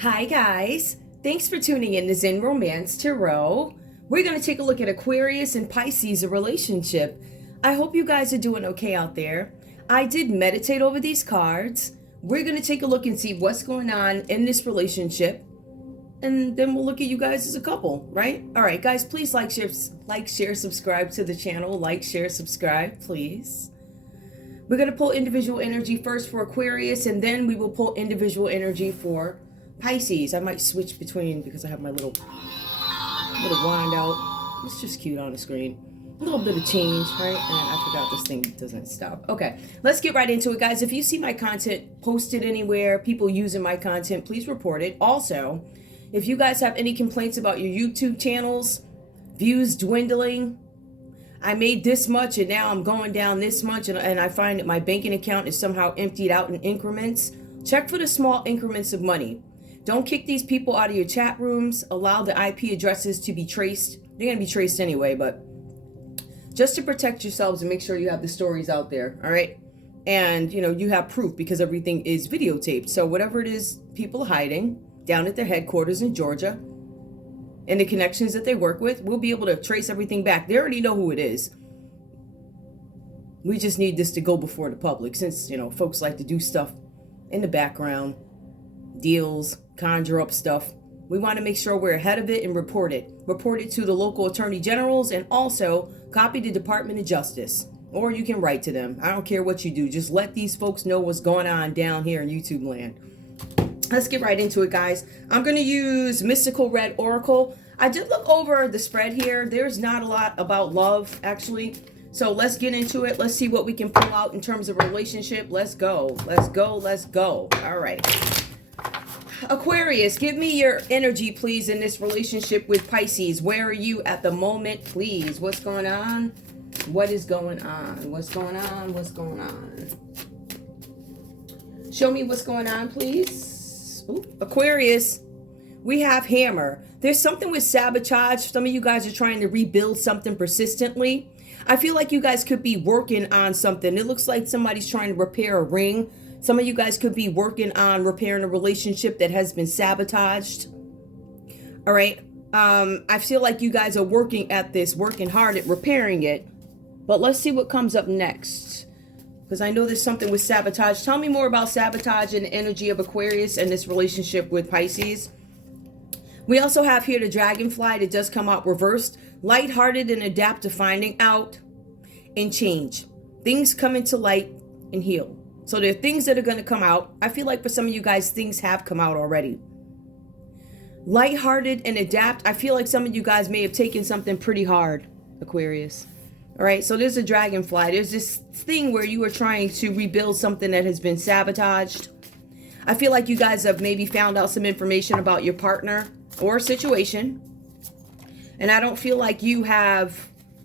Hi guys, thanks for tuning in to Zen Romance Tarot. We're going to take a look at Aquarius and Pisces, a relationship. I hope you guys are doing okay out there. I did meditate over these cards. We're going to take a look and see what's going on in this relationship. And then we'll look at you guys as a couple, right? All right, guys, please like, share, subscribe to the channel. Like, share, subscribe, please. We're going to pull individual energy first for Aquarius, and then we will pull individual energy for Pisces. I might switch between because I have my little wind out. It's just cute on the screen. A little bit of change, right? And I forgot this thing doesn't stop. Okay, let's get right into it, guys. If you see my content posted anywhere, people using my content, please report it. Also, if you guys have any complaints about your YouTube channels, views dwindling, I made this much and now I'm going down this much, and I find that my banking account is somehow emptied out in increments, check for the small increments of money. Don't kick these people out of your chat rooms. Allow the IP addresses to be traced. They're going to be traced anyway, but just to protect yourselves and make sure you have the stories out there, all right? And, you have proof because everything is videotaped. So whatever it is people are hiding down at their headquarters in Georgia and the connections that they work with, we'll be able to trace everything back. They already know who it is. We just need this to go before the public since, folks like to do stuff in the background, deals, conjure up stuff. We want to make sure we're ahead of it and report it. Report it to the local attorney generals and also copy the Department of Justice. Or you can write to them. I don't care what you do. Just let these folks know what's going on down here in YouTube land. Let's get right into it, guys. I'm going to use Mystical Red Oracle. I did look over the spread here. There's not a lot about love, actually. So let's get into it. Let's see what we can pull out in terms of relationship. Let's go. Let's go. Let's go. All right. Aquarius, give me your energy, please, in this relationship with Pisces. Where are you at the moment, please? What's going on? What is going on? What's going on? What's going on? Show me what's going on, please. Ooh, Aquarius, we have Hammer. There's something with sabotage. Some of you guys are trying to rebuild something persistently. I feel like you guys could be working on something. It looks like somebody's trying to repair a ring. Some of you guys could be working on repairing a relationship that has been sabotaged. All right. I feel like you guys are working at this, working hard at repairing it. But let's see what comes up next. Because I know there's something with sabotage. Tell me more about sabotage and the energy of Aquarius and this relationship with Pisces. We also have here the Dragonfly that does come out reversed. Lighthearted and adapt to finding out and change. Things come into light and heal. So there are things that are going to come out. I feel like for some of you guys, things have come out already. Lighthearted and adapt. I feel like some of you guys may have taken something pretty hard, Aquarius. All right, so there's a Dragonfly. There's this thing where you are trying to rebuild something that has been sabotaged. I feel like you guys have maybe found out some information about your partner or situation. And I don't feel like I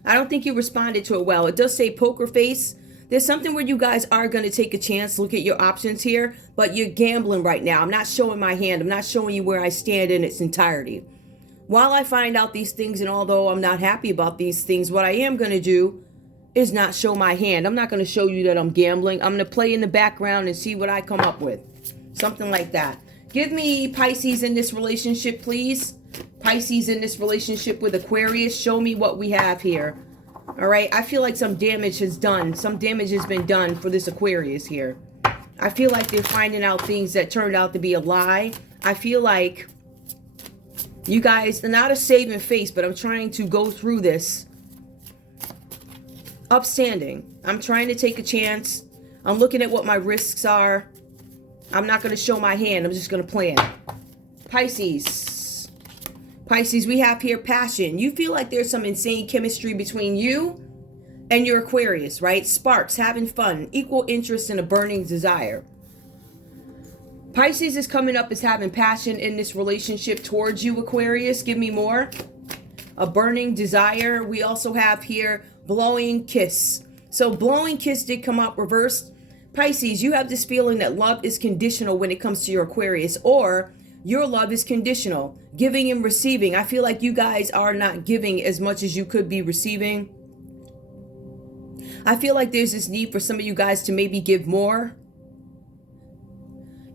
don't think you responded to it well. It does say poker face. There's something where you guys are going to take a chance, look at your options here, but you're gambling right now. I'm not showing my hand. I'm not showing you where I stand in its entirety. While I find out these things, and although I'm not happy about these things, what I am going to do is not show my hand. I'm not going to show you that I'm gambling. I'm going to play in the background and see what I come up with. Something like that. Give me Pisces in this relationship, please. Pisces in this relationship with Aquarius. Show me what we have here. All right. I feel like some damage has been done for this Aquarius here. I feel like they're finding out things that turned out to be a lie. I feel like you guys are not a saving face, but I'm trying to go through this upstanding. I'm trying to take a chance. I'm looking at what my risks are. I'm not going to show my hand. I'm just going to plan. Pisces. Pisces, we have here passion. You feel like there's some insane chemistry between you and your Aquarius, right? Sparks, having fun, equal interest, and a burning desire. Pisces is coming up as having passion in this relationship towards you, Aquarius. Give me more. A burning desire. We also have here blowing kiss. So blowing kiss did come out reversed. Pisces, you have this feeling that love is conditional when it comes to your Aquarius, or your love is conditional. Giving and receiving. I feel like you guys are not giving as much as you could be receiving. I feel like there's this need for some of you guys to maybe give more.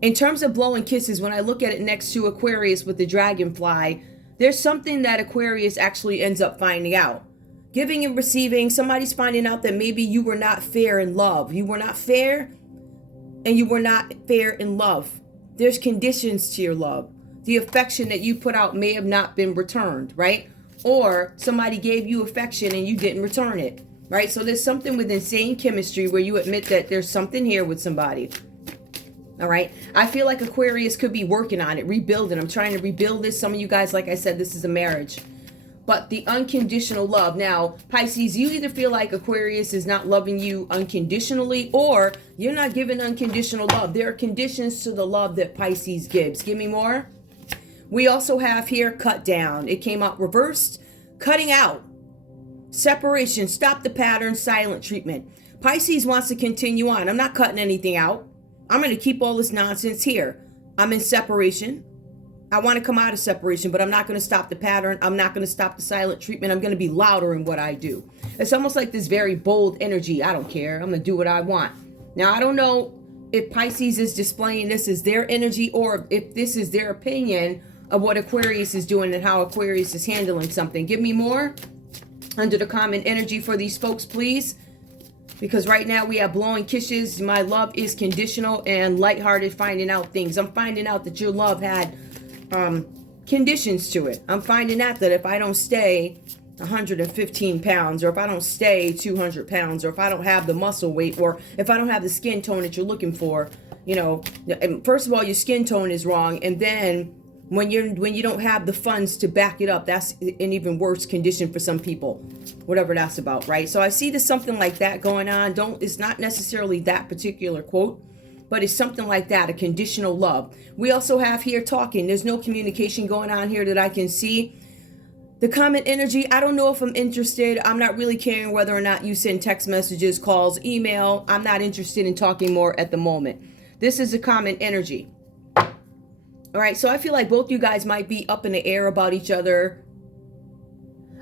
In terms of blowing kisses, when I look at it next to Aquarius with the dragonfly, there's something that Aquarius actually ends up finding out. Giving and receiving, somebody's finding out that maybe you were not fair in love. You were not fair, and you were not fair in love. There's conditions to your love. The affection that you put out may have not been returned, right? Or somebody gave you affection and you didn't return it, right? So there's something with insane chemistry where you admit that there's something here with somebody. All right. I feel like Aquarius could be working on it, rebuilding. I'm trying to rebuild this. Some of you guys, like I said, this is a marriage. But the unconditional love. Now, Pisces, you either feel like Aquarius is not loving you unconditionally, or you're not giving unconditional love. There are conditions to the love that Pisces gives. Give me more. We also have here cut down. It came out reversed. Cutting out. Separation. Stop the pattern. Silent treatment. Pisces wants to continue on. I'm not cutting anything out. I'm going to keep all this nonsense here. I'm in separation. I want to come out of separation, but I'm not going to stop the pattern. I'm not going to stop the silent treatment. I'm going to be louder in what I do. It's almost like this very bold energy. I don't care. I'm going to do what I want. Now, I don't know if Pisces is displaying this as their energy or if this is their opinion of what Aquarius is doing and how Aquarius is handling something. Give me more under the common energy for these folks, please. Because right now we have blowing kisses. My love is conditional and lighthearted finding out things. I'm finding out that your love had conditions to it. I'm finding out that if I don't stay 115 pounds, or if I don't stay 200 pounds, or if I don't have the muscle weight, or if I don't have the skin tone that you're looking for, you know, first of all, your skin tone is wrong. And then when you don't have the funds to back it up, that's an even worse condition for some people, whatever that's about, right? So I see there's something like that going on. It's not necessarily that particular quote, but it's something like that, a conditional love. We also have here talking. There's no communication going on here that I can see. The common energy, I don't know if I'm interested. I'm not really caring whether or not you send text messages, calls, email. I'm not interested in talking more at the moment. This is a common energy. All right, so I feel like both you guys might be up in the air about each other.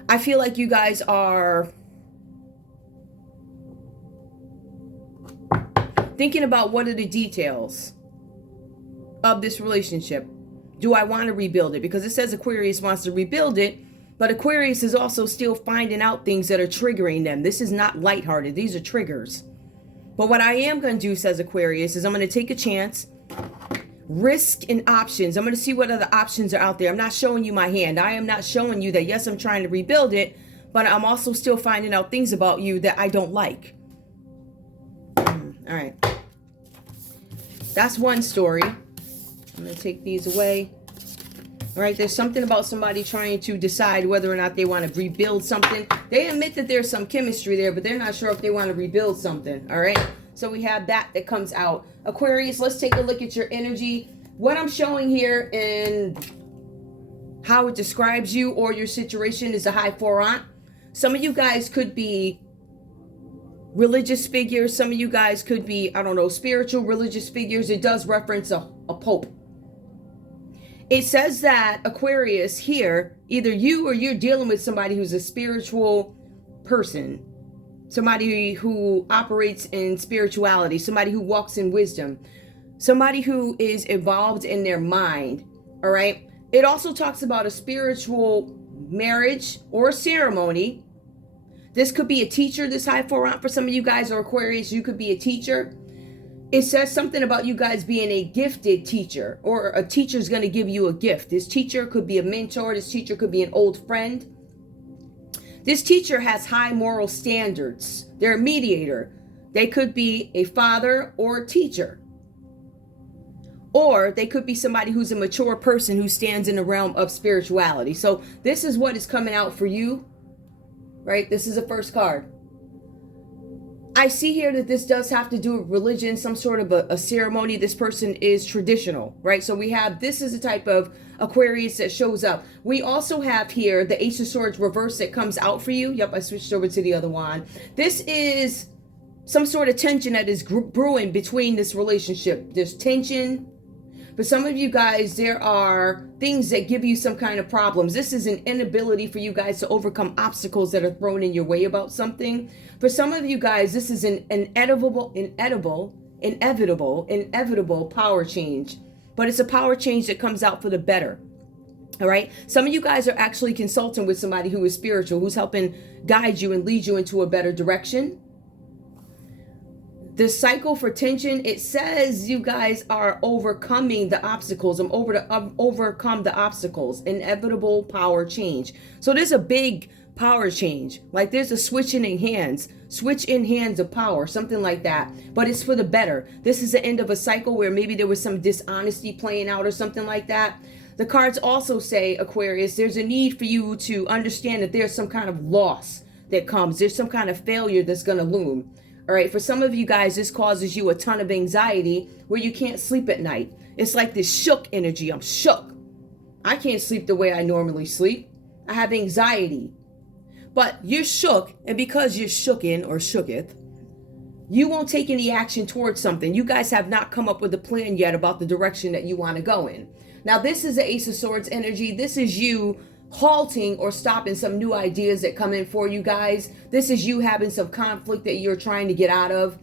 I feel like you guys are thinking about what are the details of this relationship. Do I want to rebuild it? Because it says Aquarius wants to rebuild it, but Aquarius is also still finding out things that are triggering them. This is not lighthearted. These are triggers. But what I am going to do, says Aquarius, is I'm going to take a chance, risk and options. I'm going to see what other options are out there. I'm not showing you my hand. I am not showing you that, yes, I'm trying to rebuild it, but I'm also still finding out things about you that I don't like. All right. That's one story. I'm going to take these away. All right. There's something about somebody trying to decide whether or not they want to rebuild something. They admit that there's some chemistry there, but they're not sure if they want to rebuild something. All right. So we have that comes out. Aquarius, let's take a look at your energy. What I'm showing here and how it describes you or your situation is a high four aunt. Some of you guys could be religious figures. Some of you guys could be, I don't know, spiritual religious figures. It does reference a pope. It says that Aquarius here, either you or you're dealing with somebody who's a spiritual person, somebody who operates in spirituality, somebody who walks in wisdom, somebody who is involved in their mind. All right. It also talks about a spiritual marriage or ceremony. This could be a teacher, this high four aunt for some of you guys, or Aquarius, you could be a teacher. It says something about you guys being a gifted teacher, or a teacher's going to give you a gift. This teacher could be a mentor. This teacher could be an old friend. This teacher has high moral standards. They're a mediator. They could be a father or a teacher. Or they could be somebody who's a mature person who stands in the realm of spirituality. So this is what is coming out for you. Right? This is the first card. I see here that this does have to do with religion, some sort of a ceremony. This person is traditional, right? So we have, this is a type of Aquarius that shows up. We also have here the Ace of Swords reverse that comes out for you. Yep, I switched over to the other one. This is some sort of tension that is brewing between this relationship. There's tension. For some of you guys, there are things that give you some kind of problems. This is an inability for you guys to overcome obstacles that are thrown in your way about something. For some of you guys, this is an inedible inevitable power change. But it's a power change that comes out for the better. All right. Some of you guys are actually consulting with somebody who is spiritual, who's helping guide you and lead you into a better direction. The cycle for tension, it says you guys are overcoming the obstacles. Overcome the obstacles. Inevitable power change. So there's a big power change. Like there's a switch in hands of power, something like that. But it's for the better. This is the end of a cycle where maybe there was some dishonesty playing out or something like that. The cards also say, Aquarius, there's a need for you to understand that there's some kind of loss that comes. There's some kind of failure that's going to loom. All right. For some of you guys, this causes you a ton of anxiety where you can't sleep at night. It's like this shook energy. I'm shook. I can't sleep the way I normally sleep. I have anxiety. But you're shook. And because you're shooken or shooketh, you won't take any action towards something. You guys have not come up with a plan yet about the direction that you want to go in. Now, this is the Ace of Swords energy. This is you halting or stopping some new ideas that come in for you guys. This is you having some conflict that you're trying to get out of.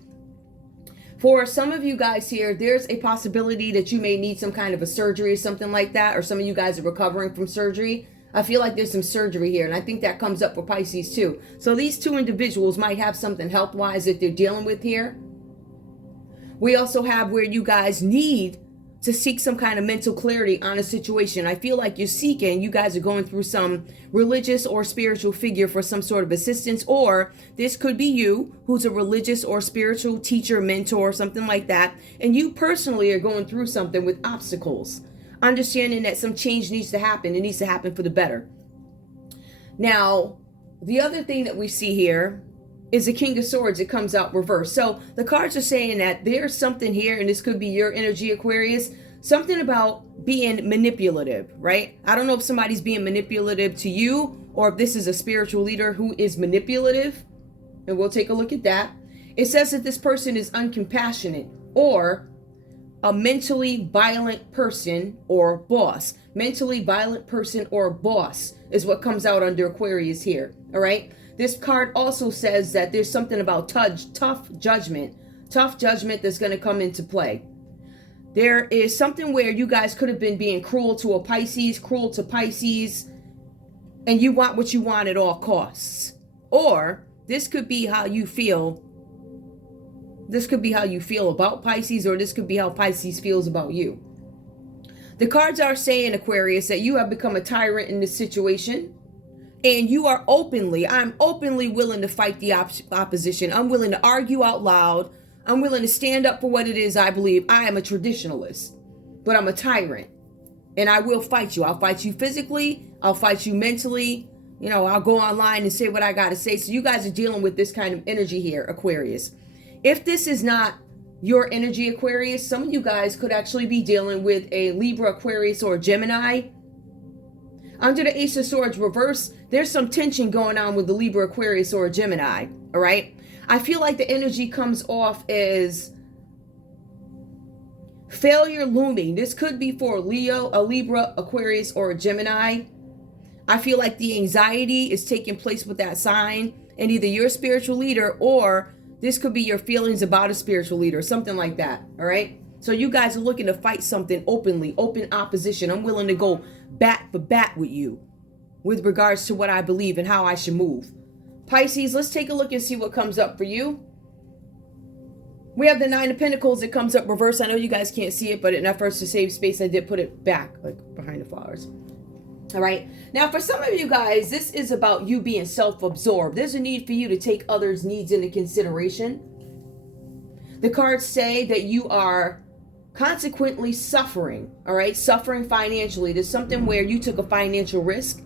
For some of you guys here, there's a possibility that you may need some kind of a surgery or something like that, or some of you guys are recovering from surgery. I feel like there's some surgery here, and I think that comes up for Pisces too. So these two individuals might have something health-wise that they're dealing with here. We also have where you guys need to seek some kind of mental clarity on a situation. I feel like you guys are going through some religious or spiritual figure for some sort of assistance, or this could be you who's a religious or spiritual teacher, mentor, something like that. And you personally are going through something with obstacles, understanding that some change needs to happen. It needs to happen for the better. Now, the other thing that we see here is the King of Swords. It comes out reversed. So the cards are saying that there's something here, and this could be your energy, Aquarius, something about being manipulative, right? I don't know if somebody's being manipulative to you or if this is a spiritual leader who is manipulative, and we'll take a look at that. It says that this person is uncompassionate or a mentally violent person or boss. Mentally violent person or boss is what comes out under Aquarius here, all right? This card also says that there's something about tough judgment that's going to come into play. There is something where you guys could have been being cruel to Pisces, and you want what you want at all costs. Or this could be how you feel. This could be how you feel about Pisces, or this could be how Pisces feels about you. The cards are saying, Aquarius, that you have become a tyrant in this situation. And you are I'm openly willing to fight the opposition. I'm willing to argue out loud. I'm willing to stand up for what it is I believe. I am a traditionalist, but I'm a tyrant. And I will fight you. I'll fight you physically. I'll fight you mentally. You know, I'll go online and say what I got to say. So you guys are dealing with this kind of energy here, Aquarius. If this is not your energy, Aquarius, some of you guys could actually be dealing with a Libra, Aquarius, or a Gemini. Under the Ace of Swords reverse, there's some tension going on with the Libra, Aquarius, or a Gemini, all right? I feel like the energy comes off as failure looming. This could be for Leo, a Libra, Aquarius, or a Gemini. I feel like the anxiety is taking place with that sign, and either you're a spiritual leader or this could be your feelings about a spiritual leader, something like that, all right? So you guys are looking to fight something openly, open opposition. I'm willing to go bat for bat with you with regards to what I believe and how I should move. Pisces, let's take a look and see what comes up for you. We have the Nine of Pentacles that comes up reverse. I know you guys can't see it, but in efforts to save space, I did put it back, like behind the flowers. All right. Now, for some of you guys, this is about you being self-absorbed. There's a need for you to take others' needs into consideration. The cards say that you are consequently suffering, all right? Suffering financially. There's something where you took a financial risk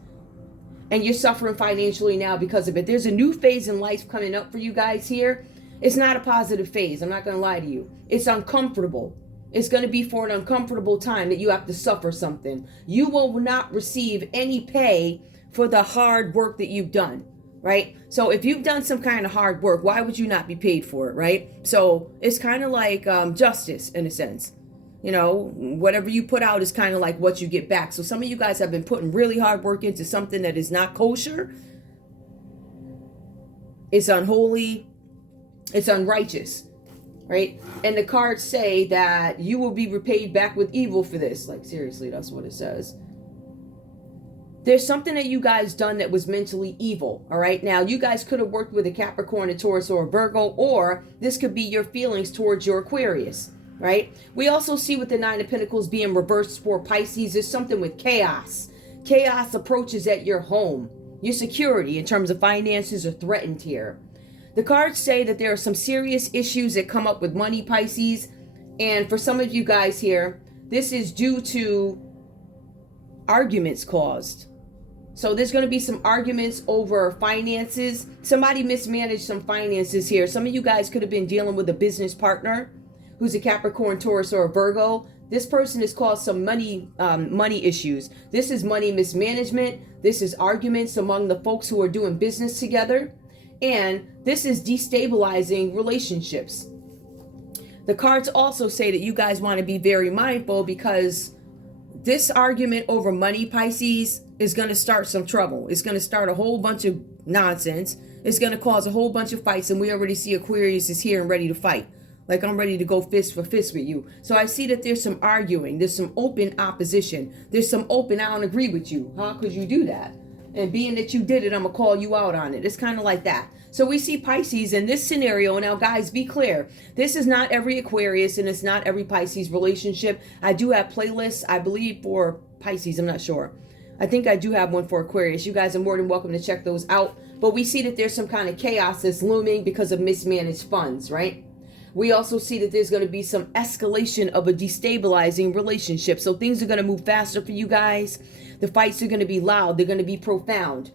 and you're suffering financially now because of it. There's a new phase in life coming up for you guys here. It's not a positive phase. I'm not going to lie to you. It's uncomfortable. It's going to be for an uncomfortable time that you have to suffer something. You will not receive any pay for the hard work that you've done, right? So if you've done some kind of hard work, why would you not be paid for it, right? So it's kind of like justice in a sense. You know, whatever you put out is kind of like what you get back. So some of you guys have been putting really hard work into something that is not kosher. It's unholy. It's unrighteous. right? And the cards say that you will be repaid back with evil for this. Like, seriously, that's what it says. There's something that you guys done that was mentally evil, all right? Now, you guys could have worked with a Capricorn, a Taurus, or a Virgo, or this could be your feelings towards your Aquarius, right? We also see with the Nine of Pentacles being reversed for Pisces, there's something with chaos. Chaos approaches at your home. Your security in terms of finances are threatened here. The cards say that there are some serious issues that come up with money, Pisces. And for some of you guys here, this is due to arguments caused. So there's going to be some arguments over finances. Somebody mismanaged some finances here. Some of you guys could have been dealing with a business partner who's a Capricorn, Taurus, or a Virgo. This person has caused some money issues. This is money mismanagement. This is arguments among the folks who are doing business together. And this is destabilizing relationships. The cards also say that you guys want to be very mindful because this argument over money, Pisces, is going to start some trouble. It's going to start a whole bunch of nonsense. It's going to cause a whole bunch of fights. And we already see Aquarius is here and ready to fight. Like, I'm ready to go fist for fist with you. So I see that there's some arguing. There's some open opposition. There's some open, I don't agree with you. How could you do that? And being that you did it, I'm going to call you out on it. It's kind of like that. So we see Pisces in this scenario. Now, guys, be clear. This is not every Aquarius and it's not every Pisces relationship. I do have playlists, I believe, for Pisces. I'm not sure. I think I do have one for Aquarius. You guys are more than welcome to check those out. But we see that there's some kind of chaos that's looming because of mismanaged funds, right? We also see that there's going to be some escalation of a destabilizing relationship. So things are going to move faster for you guys. The fights are going to be loud. They're going to be profound.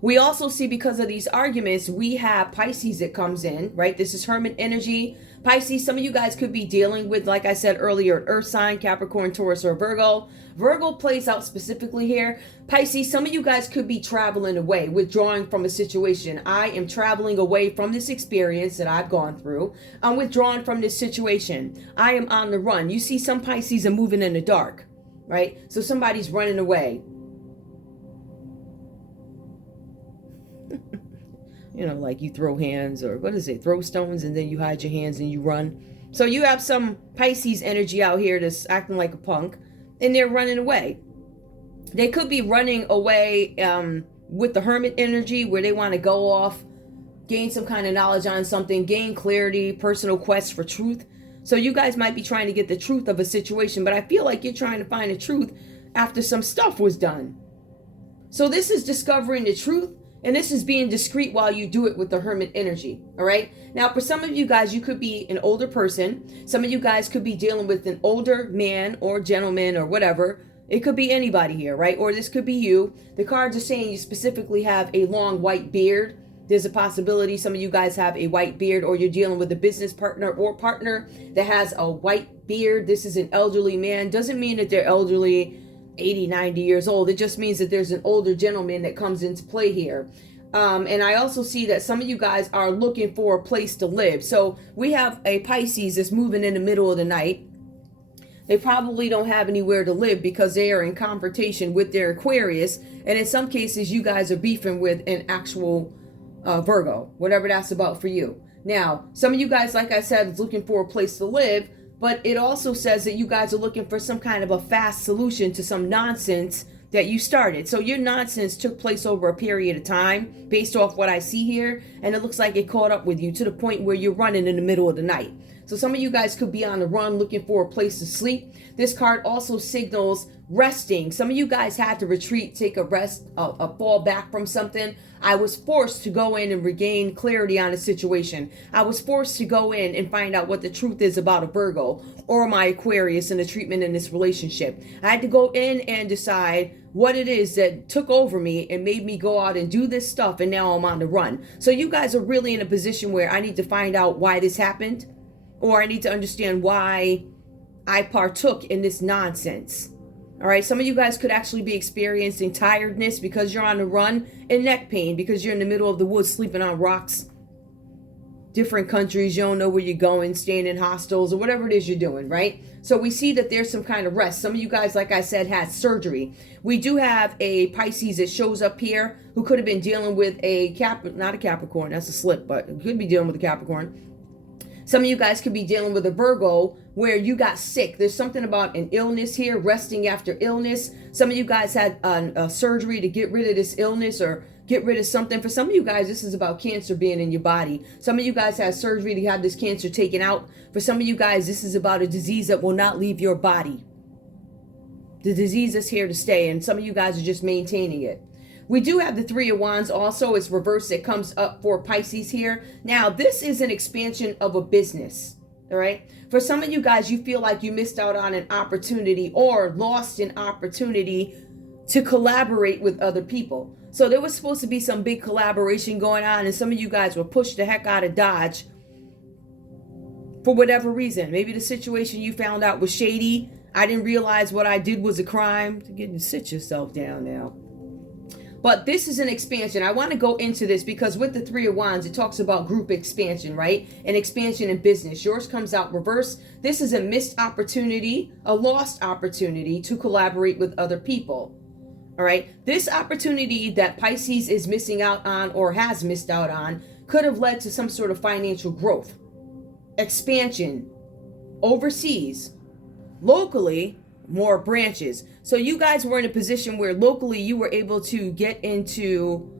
We also see because of these arguments, we have Pisces that comes in, right? This is Hermit energy. Pisces, some of you guys could be dealing with, like I said earlier, an earth sign, Capricorn, Taurus, or Virgo. Virgo plays out specifically here. Pisces, some of you guys could be traveling away, withdrawing from a situation. I am traveling away from this experience that I've gone through. I'm withdrawing from this situation. I am on the run. You see some Pisces are moving in the dark, right? So somebody's running away. You know, like you throw hands, or what is it? Throw stones and then you hide your hands and you run. So you have some Pisces energy out here that's acting like a punk and they're running away. They could be running away with the Hermit energy where they want to go off, gain some kind of knowledge on something, gain clarity, personal quest for truth. So you guys might be trying to get the truth of a situation, but I feel like you're trying to find the truth after some stuff was done. So this is discovering the truth. And this is being discreet while you do it with the Hermit energy, all right? Now, for some of you guys, you could be an older person. Some of you guys could be dealing with an older man or gentleman or whatever. It could be anybody here, right? Or this could be you. The cards are saying you specifically have a long white beard. There's a possibility some of you guys have a white beard, or you're dealing with a business partner or partner that has a white beard. This is an elderly man. Doesn't mean that they're elderly 80, 90 years old. It just means that there's an older gentleman that comes into play here. And I also see that some of you guys are looking for a place to live. So we have a Pisces that's moving in the middle of the night. They probably don't have anywhere to live because they are in confrontation with their Aquarius. And in some cases, you guys are beefing with an actual Virgo, whatever that's about for you. Now, some of you guys, like I said, is looking for a place to live. But it also says that you guys are looking for some kind of a fast solution to some nonsense that you started. So your nonsense took place over a period of time based off what I see here. And it looks like it caught up with you to the point where you're running in the middle of the night. So some of you guys could be on the run looking for a place to sleep. This card also signals resting. Some of you guys had to retreat, take a rest, a fall back from something. I was forced to go in and regain clarity on a situation. I was forced to go in and find out what the truth is about a Virgo or my Aquarius and the treatment in this relationship. I had to go in and decide what it is that took over me and made me go out and do this stuff, and now I'm on the run. So you guys are really in a position where I need to find out why this happened, or I need to understand why I partook in this nonsense. All right, some of you guys could actually be experiencing tiredness because you're on the run, and neck pain because you're in the middle of the woods sleeping on rocks. Different countries, you don't know where you're going, staying in hostels or whatever it is you're doing, right? So we see that there's some kind of rest. Some of you guys, like I said, had surgery. We do have a Pisces that shows up here who could have been dealing with not a Capricorn, that's a slip, but could be dealing with a Capricorn. Some of you guys could be dealing with a Virgo where you got sick. There's something about an illness here, resting after illness. Some of you guys had a surgery to get rid of this illness or get rid of something. For some of you guys, this is about cancer being in your body. Some of you guys had surgery to have this cancer taken out. For some of you guys, this is about a disease that will not leave your body. The disease is here to stay, and some of you guys are just maintaining it. We do have the Three of Wands also. It's reversed. It comes up for Pisces here. Now, this is an expansion of a business, all right? For some of you guys, you feel like you missed out on an opportunity or lost an opportunity to collaborate with other people. So there was supposed to be some big collaboration going on, and some of you guys were pushed the heck out of Dodge for whatever reason. Maybe the situation you found out was shady. I didn't realize what I did was a crime. To sit yourself down now. But this is an expansion. I want to go into this because with the Three of Wands, it talks about group expansion, right? An expansion in business. Yours comes out reverse. This is a missed opportunity, a lost opportunity to collaborate with other people. All right. This opportunity that Pisces is missing out on or has missed out on could have led to some sort of financial growth, expansion, overseas, locally, more branches. So you guys were in a position where locally you were able to get into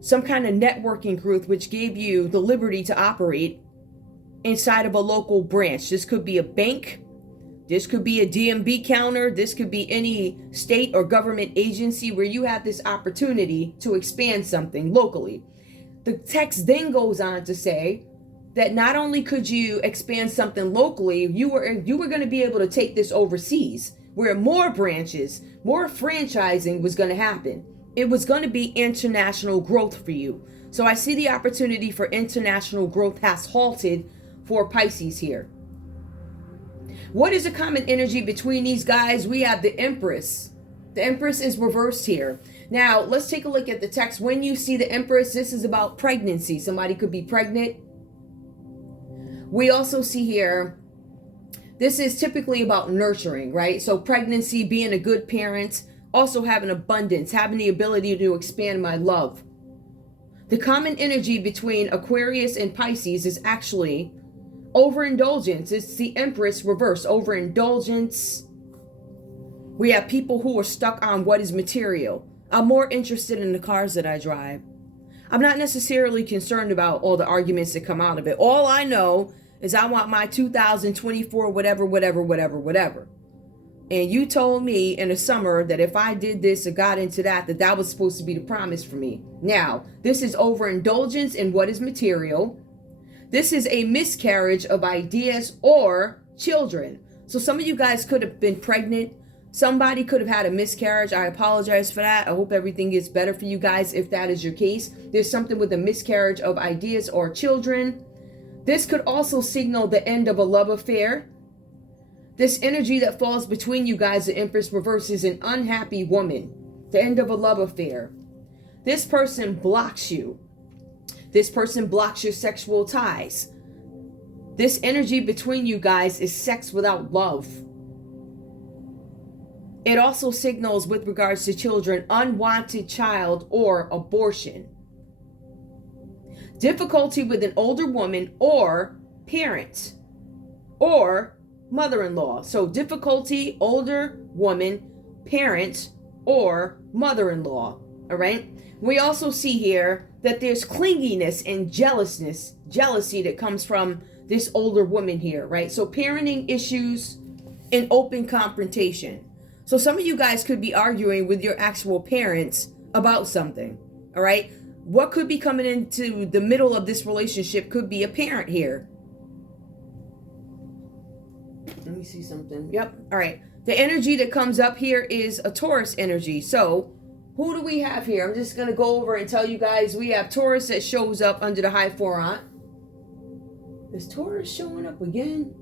some kind of networking group, which gave you the liberty to operate inside of a local branch. This could be a bank. This could be a DMV counter. This could be any state or government agency where you have this opportunity to expand something locally. The text then goes on to say that not only could you expand something locally, you were going to be able to take this overseas, where more branches, more franchising was going to happen. It was going to be international growth for you. So I see the opportunity for international growth has halted for Pisces here. What is the common energy between these guys? We have the Empress. The Empress is reversed here. Now, let's take a look at the text. When you see the Empress, this is about pregnancy. Somebody could be pregnant. We also see here, this is typically about nurturing, right? So pregnancy, being a good parent, also having abundance, having the ability to expand my love. The common energy between Aquarius and Pisces is actually overindulgence. It's the Empress reverse, overindulgence. We have people who are stuck on what is material. I'm more interested in the cars that I drive. I'm not necessarily concerned about all the arguments that come out of it. All I know is I want my 2024 whatever. And you told me in the summer that if I did this or got into that that was supposed to be the promise for me. Now, this is overindulgence in what is material. This is a miscarriage of ideas or children. So some of you guys could have been pregnant. Somebody could have had a miscarriage. I apologize for that. I hope everything gets better for you guys if that is your case. There's something with a miscarriage of ideas or children. This could also signal the end of a love affair. This energy that falls between you guys, the Empress reverse, is an unhappy woman. The end of a love affair. This person blocks you. This person blocks your sexual ties. This energy between you guys is sex without love. It also signals with regards to children, unwanted child or abortion. Difficulty with an older woman or parent or mother-in-law. So difficulty, older woman, parent, or mother-in-law. All right. We also see here that there's clinginess and jealousy that comes from this older woman here, right? So parenting issues and open confrontation. So some of you guys could be arguing with your actual parents about something, all right? What could be coming into the middle of this relationship could be a parent here. Let me see something. Yep. All right. The energy that comes up here is a Taurus energy. So who do we have here? I'm just going to go over and tell you guys. We have Taurus that shows up under the high four aunt. Is Taurus showing up again?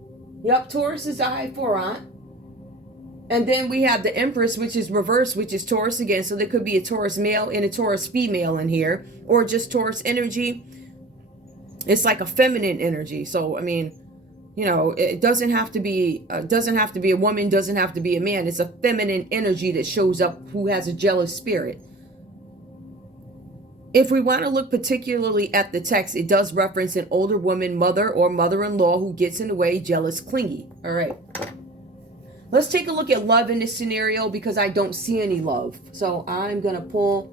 Yep. Taurus is the high four aunt. And then we have the Empress, which is reverse, which is Taurus again. So there could be a Taurus male and a Taurus female in here, or just Taurus energy. It's like a feminine energy. So, I mean, you know, it doesn't have to be a woman, doesn't have to be a man. It's a feminine energy that shows up who has a jealous spirit. If we want to look particularly at the text, it does reference an older woman, mother or mother-in-law, who gets in the way, jealous, clingy. All right. Let's take a look at love in this scenario, because I don't see any love. So I'm going to pull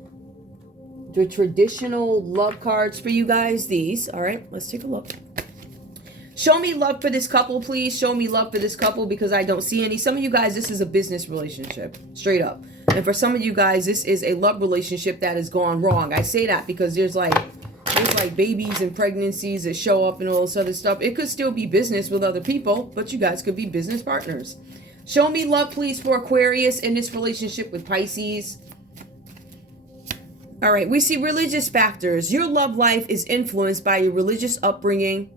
the traditional love cards for you guys. These. All right. Let's take a look. Show me love for this couple, please. Show me love for this couple, because I don't see any. Some of you guys, this is a business relationship. Straight up. And for some of you guys, this is a love relationship that has gone wrong. I say that because there's like babies and pregnancies that show up and all this other stuff. It could still be business with other people, but you guys could be business partners. Show me love, please, for Aquarius in this relationship with Pisces. All right, we see religious factors. Your love life is influenced by your religious upbringing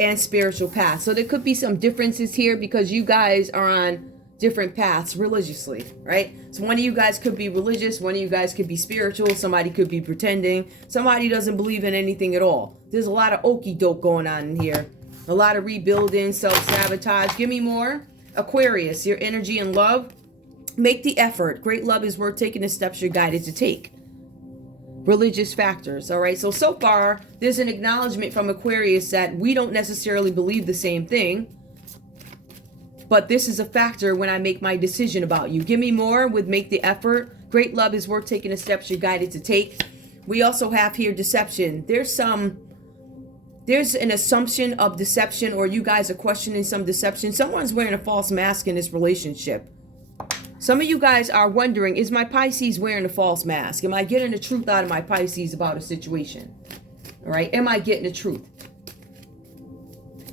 and spiritual path. So there could be some differences here because you guys are on different paths religiously, right? So one of you guys could be religious, one of you guys could be spiritual, somebody could be pretending, somebody doesn't believe in anything at all. There's a lot of okie doke going on in here. A lot of rebuilding, self-sabotage. Give me more. Aquarius, your energy and love. Make the effort. Great love is worth taking the steps you're guided to take. Religious factors. All right. So far, there's an acknowledgement from Aquarius that we don't necessarily believe the same thing. But this is a factor when I make my decision about you. Give me more with make the effort. Great love is worth taking the steps you're guided to take. We also have here deception. There's an assumption of deception, or you guys are questioning some deception. Someone's wearing a false mask in this relationship. Some of you guys are wondering, is my Pisces wearing a false mask? Am I getting the truth out of my Pisces about a situation? All right. Am I getting the truth?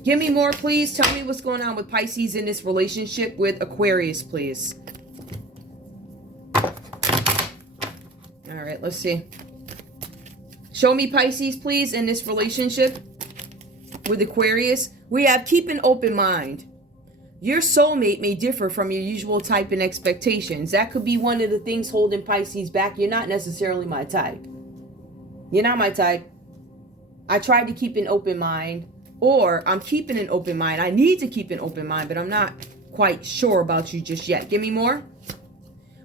Give me more, please. Tell me what's going on with Pisces in this relationship with Aquarius, please. All right, let's see. Show me Pisces, please, in this relationship with Aquarius. We have keep an open mind. Your soulmate may differ from your usual type and expectations. That could be one of the things holding Pisces back. You're not necessarily my type. You're not my type. I tried to keep an open mind. Or I'm keeping an open mind. I need to keep an open mind, but I'm not quite sure about you just yet. Give me more.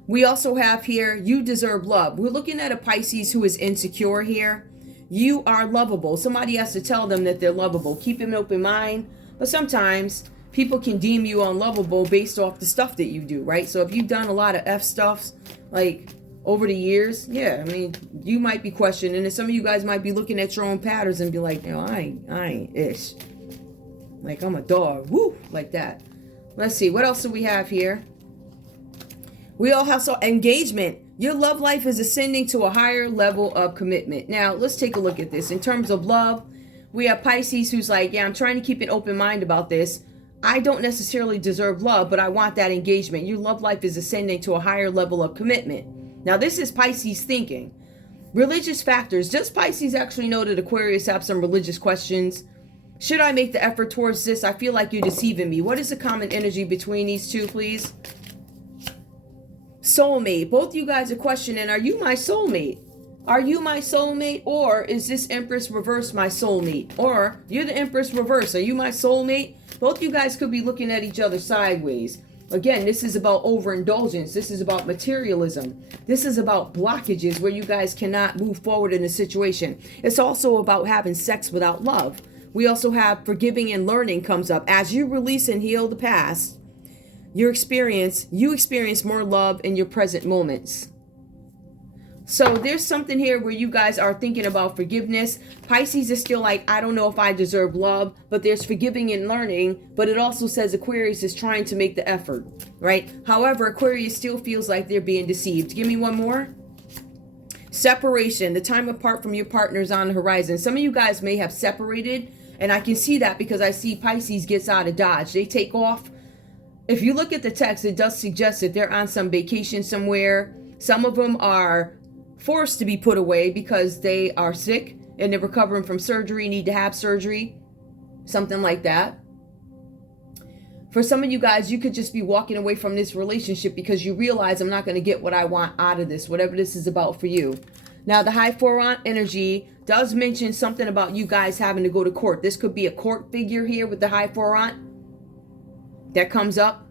We also have here, you deserve love. We're looking at a Pisces who is insecure here. You are lovable. Somebody has to tell them that they're lovable. Keep an open mind. But sometimes people can deem you unlovable based off the stuff that you do, right? So if you've done a lot of F stuffs, like over the years, yeah, I mean, you might be questioning, and some of you guys might be looking at your own patterns and be like, you know, I ain't ish. Like, I'm a dog. Woo! Like that. Let's see. What else do we have here? We all have engagement. Your love life is ascending to a higher level of commitment. Now, let's take a look at this. In terms of love, we have Pisces who's like, yeah, I'm trying to keep an open mind about this. I don't necessarily deserve love, but I want that engagement. Your love life is ascending to a higher level of commitment. Now, this is Pisces thinking. Religious factors. Does Pisces actually know that Aquarius have some religious questions? Should I make the effort towards this? I feel like you're deceiving me. What is the common energy between these two, please? Soulmate. Both you guys are questioning, are you my soulmate? Are you my soulmate? Or is this Empress reverse my soulmate? Or you're the Empress reverse. Are you my soulmate? Both you guys could be looking at each other sideways. Again, this is about overindulgence. This is about materialism. This is about blockages where you guys cannot move forward in a situation. It's also about having sex without love. We also have forgiving and learning comes up. As you release and heal the past, you experience more love in your present moments. So there's something here where you guys are thinking about forgiveness. Pisces is still like, I don't know if I deserve love, but there's forgiving and learning. But it also says Aquarius is trying to make the effort, right? However, Aquarius still feels like they're being deceived. Give me one more. Separation. The time apart from your partner is on the horizon. Some of you guys may have separated, and I can see that because I see Pisces gets out of Dodge. They take off. If you look at the text, it does suggest that they're on some vacation somewhere. Some of them are forced to be put away because they are sick and they're recovering from surgery, need to have surgery, something like that. For some of you guys, you could just be walking away from this relationship because you realize I'm not going to get what I want out of this, whatever this is about for you. Now, the high four-aunt energy does mention something about you guys having to go to court. This could be a court figure here with the high four-aunt that comes up.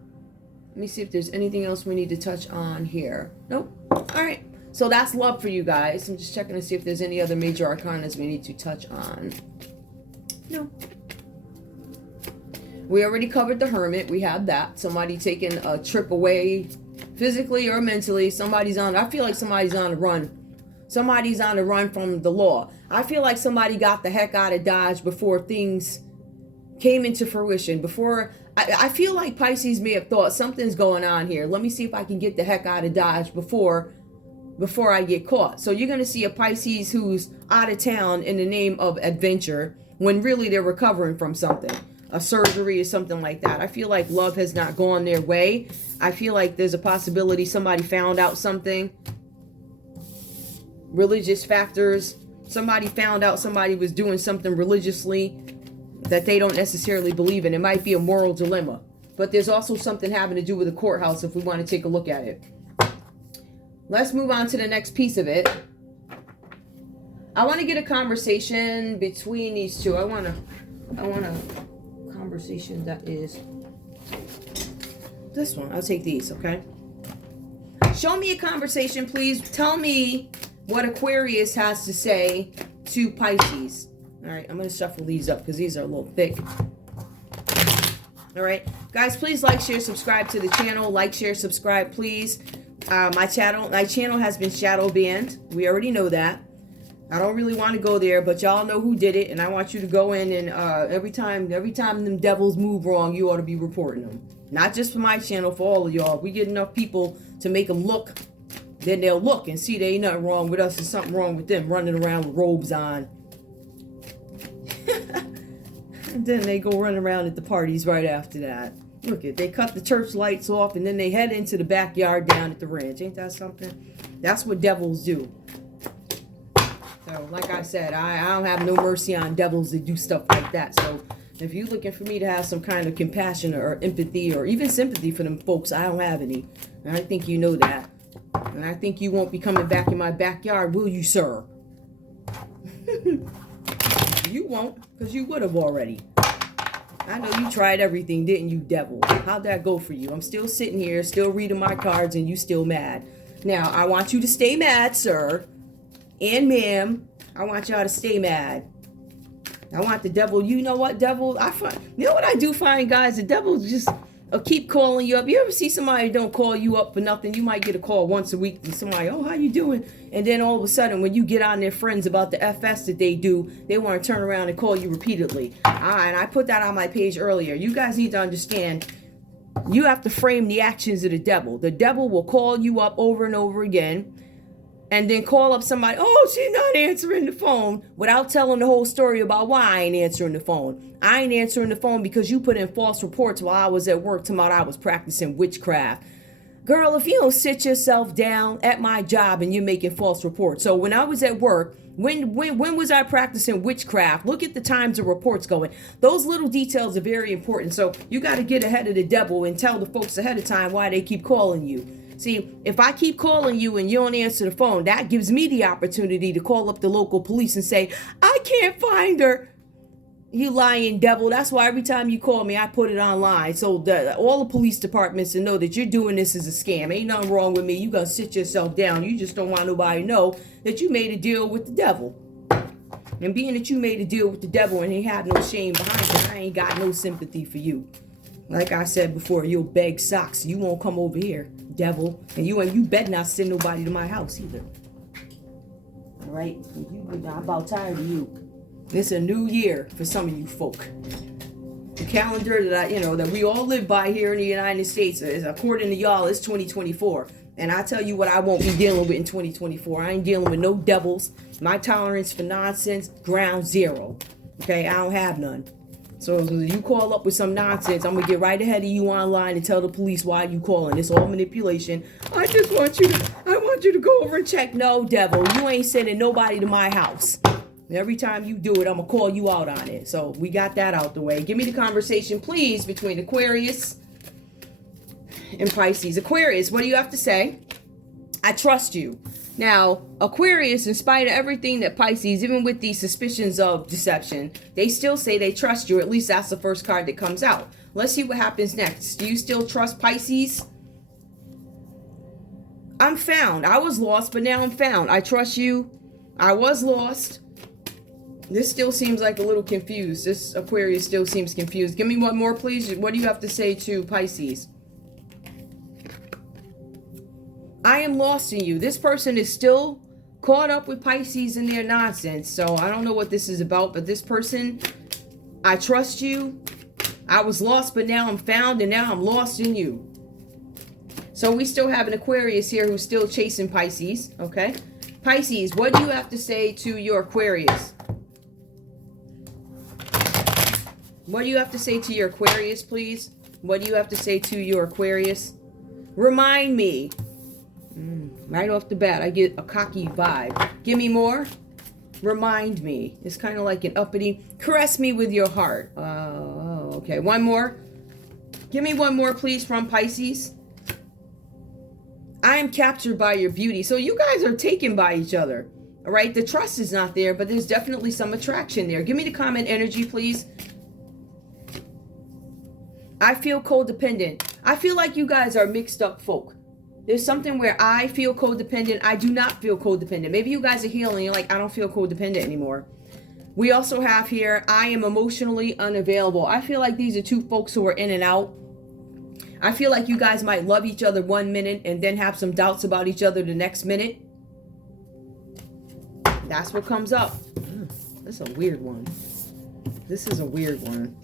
Let me see if there's anything else we need to touch on here. Nope. All right. So that's love for you guys. I'm just checking to see if there's any other major arcanas we need to touch on. No. We already covered the Hermit. We have that. Somebody taking a trip away physically or mentally. I feel like somebody's on the run. Somebody's on the run from the law. I feel like somebody got the heck out of Dodge before things came into fruition. I feel like Pisces may have thought something's going on here. Let me see if I can get the heck out of Dodge before I get caught. So you're going to see a Pisces who's out of town in the name of adventure when really they're recovering from something. A surgery or something like that. I feel like love has not gone their way. I feel like there's a possibility somebody found out something. Religious factors. Somebody found out somebody was doing something religiously that they don't necessarily believe in. It might be a moral dilemma. But there's also something having to do with the courthouse if we want to take a look at it. Let's move on to the next piece of it. I want to get a conversation between these two. I want a conversation that is this one. I'll take these, okay? Show me a conversation, please. Tell me what Aquarius has to say to Pisces. All right, I'm going to shuffle these up because these are a little thick. All right, guys, please like, share, subscribe to the channel. Like, share, subscribe, please. My channel has been shadow banned. We already know that. I don't really want to go there, but y'all know who did it, and I want you to go in and every time them devils move wrong, you ought to be reporting them. Not just for my channel, for all of y'all. If we get enough people to make them look, then they'll look and see there ain't nothing wrong with us. There's something wrong with them running around with robes on. And then they go run around at the parties right after that. Look at, they cut the church lights off and then they head into the backyard down at the ranch. Ain't that something? That's what devils do. So, like I said, I don't have no mercy on devils that do stuff like that. So, if you're looking for me to have some kind of compassion or empathy or even sympathy for them folks, I don't have any. And I think you know that. And I think you won't be coming back in my backyard, will you, sir? You won't, because you would have already. I know you tried everything, didn't you, devil? How'd that go for you? I'm still sitting here, still reading my cards, and you still mad. Now, I want you to stay mad, sir. And ma'am, I want y'all to stay mad. I want the devil. You know what, devil? You know what I do find, guys? The devil just keep calling you up. You ever see somebody don't call you up for nothing? You might get a call once a week from somebody. Oh, how you doing? And then all of a sudden, when you get on their friends about the FS that they do, they want to turn around and call you repeatedly. And I put that on my page earlier. You guys need to understand, you have to frame the actions of the devil. The devil will call you up over and over again and then call up somebody. Oh, she's not answering the phone, without telling the whole story about why I ain't answering the phone. I ain't answering the phone because you put in false reports while I was at work talking about I was practicing witchcraft. Girl, if you don't sit yourself down at my job and you're making false reports. So when I was at work, when was I practicing witchcraft? Look at the times the reports going. Those little details are very important. So you got to get ahead of the devil and tell the folks ahead of time why they keep calling you. See, if I keep calling you and you don't answer the phone, that gives me the opportunity to call up the local police and say, I can't find her. You lying devil. That's why every time you call me, I put it online. So all the police departments to know that you're doing this as a scam. Ain't nothing wrong with me. You gonna sit yourself down. You just don't want nobody to know that you made a deal with the devil. And being that you made a deal with the devil and he had no shame behind it, I ain't got no sympathy for you. Like I said before, you'll beg socks. You won't come over here, devil. And you better not send nobody to my house either. All right? I'm about tired of you. It's a new year for some of you folk. The calendar that we all live by here in the United States is, according to y'all, it's 2024. And I tell you what I won't be dealing with in 2024. I ain't dealing with no devils. My tolerance for nonsense, ground zero. Okay, I don't have none. So if you call up with some nonsense, I'm going to get right ahead of you online and tell the police why you calling. It's all manipulation. I want you to go over and check. No, devil, you ain't sending nobody to my house. Every time you do it, I'm going to call you out on it. So we got that out the way. Give me the conversation, please, between Aquarius and Pisces. Aquarius, what do you have to say? I trust you. Now, Aquarius, in spite of everything that Pisces, even with these suspicions of deception, they still say they trust you. At least that's the first card that comes out. Let's see what happens next. Do you still trust Pisces? I'm found. I was lost, but now I'm found. I trust you. I was lost. This still seems like a little confused. This Aquarius still seems confused. Give me one more, please. What do you have to say to Pisces? I am lost in you. This person is still caught up with Pisces and their nonsense. So I don't know what this is about, but this person, I trust you. I was lost, but now I'm found, and now I'm lost in you. So we still have an Aquarius here who's still chasing Pisces, okay? Pisces, what do you have to say to your Aquarius? What do you have to say to your Aquarius, please? What do you have to say to your Aquarius? Remind me. Right off the bat, I get a cocky vibe. Give me more. Remind me. It's kind of like an uppity. Caress me with your heart. Okay, one more. Give me one more, please, from Pisces. I am captured by your beauty. So you guys are taken by each other. All right, the trust is not there, but there's definitely some attraction there. Give me the comment energy, please. I feel codependent. I feel like you guys are mixed up folk. There's something where I feel codependent. I do not feel codependent. Maybe you guys are healing. You're like, I don't feel codependent anymore. We also have here, I am emotionally unavailable. I feel like these are two folks who are in and out. I feel like you guys might love each other 1 minute and then have some doubts about each other the next minute. That's what comes up. This is a weird one. This is a weird one.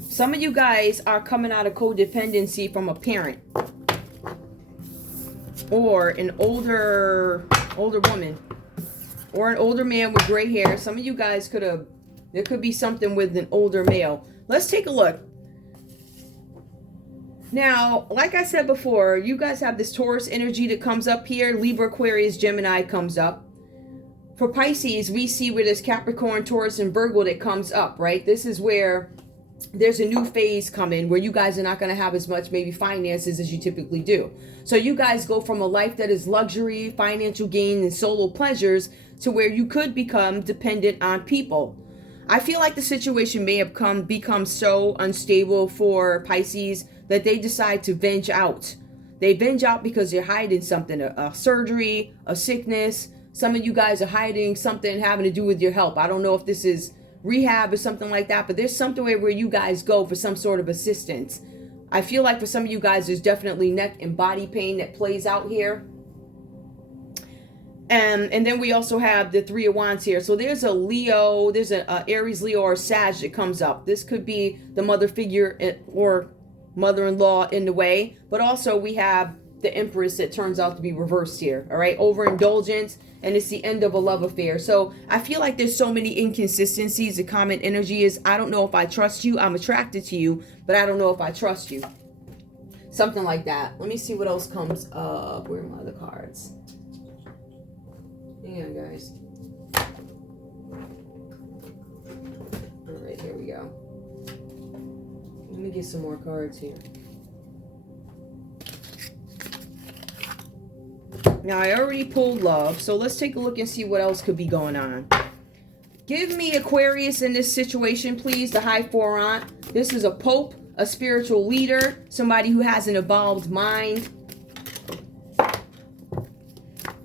Some of you guys are coming out of codependency from a parent. Or an older woman. Or an older man with gray hair. Some of you guys could have, there could be something with an older male. Let's take a look. Now, like I said before, you guys have this Taurus energy that comes up here. Libra, Aquarius, Gemini comes up. For Pisces, we see where there's Capricorn, Taurus, and Virgo that comes up, right? This is where there's a new phase coming where you guys are not going to have as much maybe finances as you typically do. So you guys go from a life that is luxury, financial gain, and solo pleasures to where you could become dependent on people. I feel like the situation may have become so unstable for Pisces that they decide to venge out. They venge out because they're hiding something, a surgery, a sickness. Some of you guys are hiding something having to do with your health. I don't know if this is rehab or something like that, but there's something where you guys go for some sort of assistance. I feel like for some of you guys, there's definitely neck and body pain that plays out here. And then we also have the Three of Wands here. So there's a Leo, there's an Aries, Leo, or Sag that comes up. This could be the mother figure or mother-in-law in the way. But also we have the Empress that turns out to be reversed here. All right, overindulgence. And it's the end of a love affair. So I feel like there's so many inconsistencies. The common energy is, I don't know if I trust you. I'm attracted to you, but I don't know if I trust you. Something like that. Let me see what else comes up. Where are my other cards? Hang on, guys. All right, here we go. Let me get some more cards here. Now, I already pulled love, so let's take a look and see what else could be going on. Give me Aquarius in this situation, please. The High Four Aunt. This is a pope, a spiritual leader, somebody who has an evolved mind.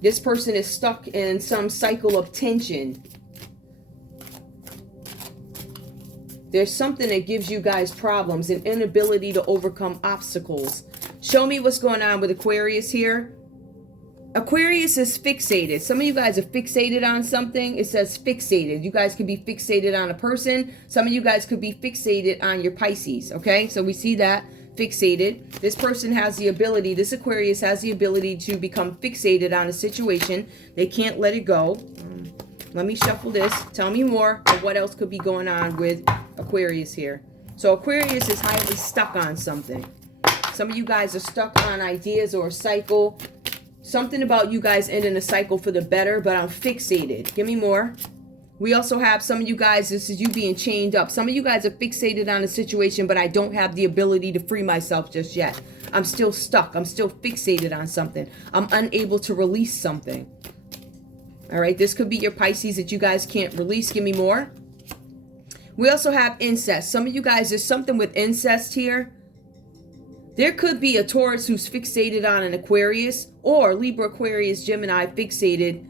This person is stuck in some cycle of tension. There's something that gives you guys problems, an inability to overcome obstacles. Show me what's going on with Aquarius here. Aquarius is fixated. Some of you guys are fixated on something. It says fixated. You guys could be fixated on a person. Some of you guys could be fixated on your Pisces. Okay, so we see that. Fixated. This person has the ability, this Aquarius has the ability to become fixated on a situation. They can't let it go. Let me shuffle this. Tell me more of what else could be going on with Aquarius here. So Aquarius is highly stuck on something. Some of you guys are stuck on ideas or a cycle. Something about you guys ending a cycle for the better, but I'm fixated. Give me more. We also have some of you guys, this is you being chained up. Some of you guys are fixated on a situation, but I don't have the ability to free myself just yet. I'm still stuck. I'm still fixated on something. I'm unable to release something. All right, this could be your Pisces that you guys can't release. Give me more. We also have incest. Some of you guys, there's something with incest here. There could be a Taurus who's fixated on an Aquarius, or Libra, Aquarius, Gemini fixated